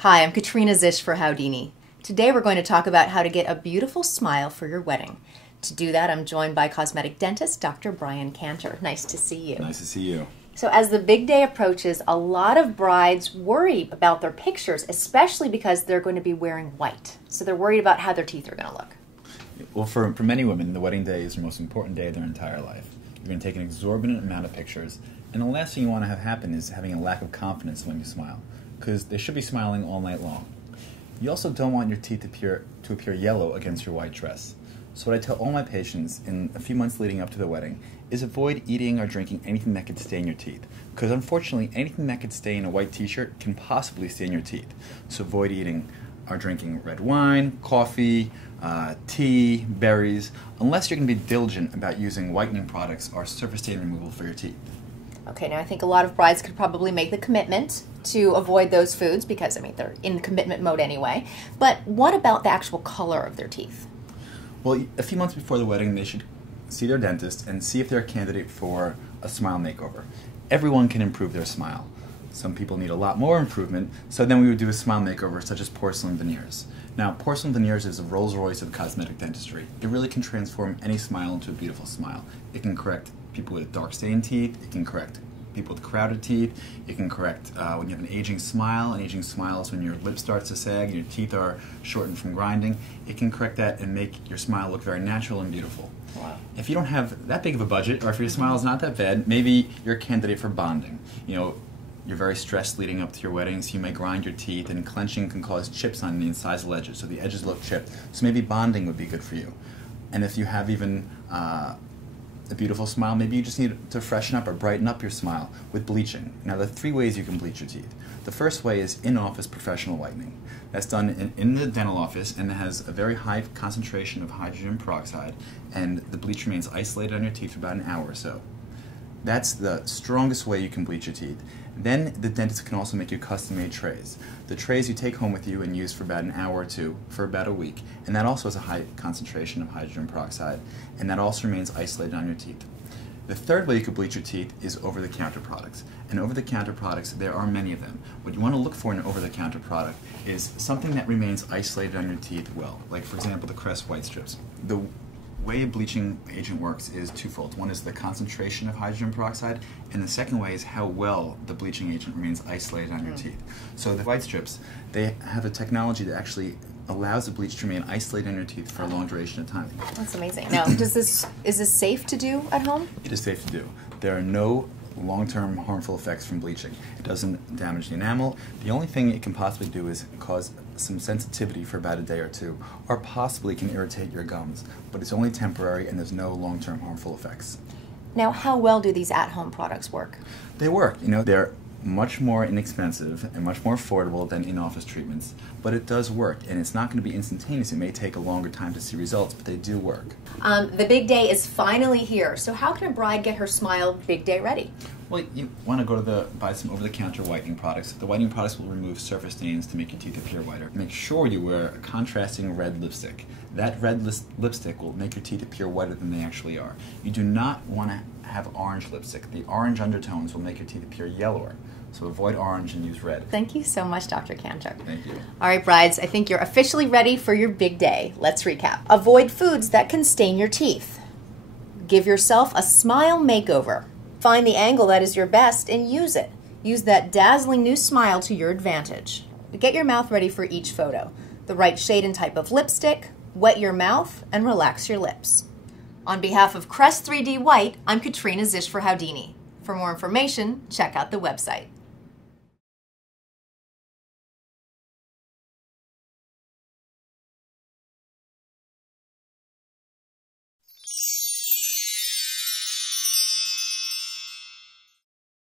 Hi, I'm Katrina Zisch for Howdini. Today we're going to talk about how to get a beautiful smile for your wedding. To do that, I'm joined by cosmetic dentist Dr. Brian Cantor. Nice to see you. Nice to see you. So as the big day approaches, a lot of brides worry about their pictures, especially because they're going to be wearing white. So they're worried about how their teeth are going to look. Well, for many women, the wedding day is the most important day of their entire life. You're going to take an exorbitant amount of pictures, and the last thing you want to have happen is having a lack of confidence when you smile, because they should be smiling all night long. You also don't want your teeth to appear yellow against your white dress. So what I tell all my patients in a few months leading up to the wedding is avoid eating or drinking anything that could stain your teeth, because unfortunately anything that could stain a white t-shirt can possibly stain your teeth. So avoid eating or drinking red wine, coffee, tea, berries, unless you're going to be diligent about using whitening products or surface stain removal for your teeth. Okay, now I think a lot of brides could probably make the commitment to avoid those foods because, they're in commitment mode anyway. But what about the actual color of their teeth? Well, a few months before the wedding, they should see their dentist and see if they're a candidate for a smile makeover. Everyone can improve their smile. Some people need a lot more improvement, so then we would do a smile makeover such as porcelain veneers. Now, porcelain veneers is a Rolls Royce of cosmetic dentistry. It really can transform any smile into a beautiful smile. It can correct people with dark stained teeth, it can correct people with crowded teeth, it can correct when you have an aging smile. An aging smile is when your lip starts to sag and your teeth are shortened from grinding. It can correct that and make your smile look very natural and beautiful. Wow. If you don't have that big of a budget, or if your smile is not that bad, maybe you're a candidate for bonding. You're very stressed leading up to your wedding, so you may grind your teeth, and clenching can cause chips on the incisal edges, so the edges look chipped. So maybe bonding would be good for you. And if you have even a beautiful smile, maybe you just need to freshen up or brighten up your smile with bleaching. Now, there are 3 ways you can bleach your teeth. The first way is in-office professional whitening. That's done in the dental office, and it has a very high concentration of hydrogen peroxide, and the bleach remains isolated on your teeth for about an hour or so. That's the strongest way you can bleach your teeth. Then the dentist can also make you custom-made trays. The trays you take home with you and use for about an hour or two for about a week, and that also has a high concentration of hydrogen peroxide, and that also remains isolated on your teeth. The third way you could bleach your teeth is over-the-counter products. And over-the-counter products, there are many of them. What you want to look for in an over-the-counter product is something that remains isolated on your teeth well, like for example the Crest White Strips. The way a bleaching agent works is twofold. One is the concentration of hydrogen peroxide, and the second way is how well the bleaching agent remains isolated on your teeth. So the white strips, they have a technology that actually allows the bleach to remain isolated on your teeth for a long duration of time. That's amazing. Now, is this safe to do at home? It is safe to do. There are no long-term harmful effects from bleaching. It doesn't damage the enamel. The only thing it can possibly do is cause some sensitivity for about a day or two, or possibly can irritate your gums, but it's only temporary and there's no long-term harmful effects. Now, how well do these at-home products work? They work. They're much more inexpensive and much more affordable than in-office treatments, but it does work, and it's not going to be instantaneous. It may take a longer time to see results, but they do work. The big day is finally here, so how can a bride get her smile big day ready? Well, you want to go to buy some over-the-counter whitening products. The whitening products will remove surface stains to make your teeth appear whiter. Make sure you wear a contrasting red lipstick. That red lipstick will make your teeth appear whiter than they actually are. You do not want to have orange lipstick. The orange undertones will make your teeth appear yellower. So avoid orange and use red. Thank you so much, Dr. Cantor. Thank you. All right, brides, I think you're officially ready for your big day. Let's recap. Avoid foods that can stain your teeth. Give yourself a smile makeover. Find the angle that is your best and use it. Use that dazzling new smile to your advantage. Get your mouth ready for each photo. The right shade and type of lipstick, wet your mouth, and relax your lips. On behalf of Crest 3D White, I'm Katrina Zisch for Howdini. For more information, check out the website.